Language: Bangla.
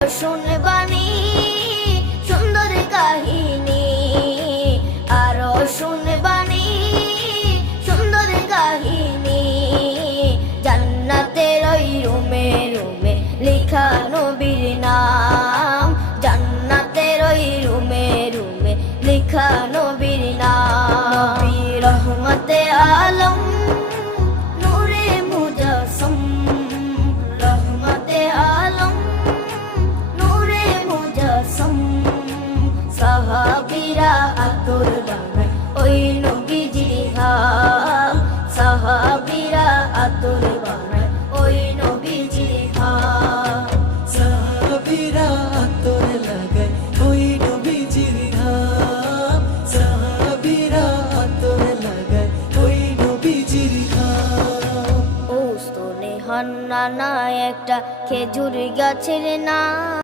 শুনবানি সুন্দর কাহিনী, আরো শুনবানি সুন্দর কাহিনী। জান্নাতের ওই রুমে রুমে লেখা নবীর নাম, জান্নাতের ওই রুমে রুমে লেখা নবীর নাম। নবী রহমতে আলম নূরে মুজাসসম, রহমতে আলম নূরে মুজাসসম। সাহাবীরা আতর বানায় ওই নবীজির ঘাম, সাহাবীরা আতর বানায় ওই নবীজির ঘাম। সাহাবীরা আতর লাগায় ওই নবীজির ঘাম, সাহাবীরা আতর লাগায় ওই নবীজির ঘাম। ও স্তনে হান্নানা একটা খেজুর গাছের নাম।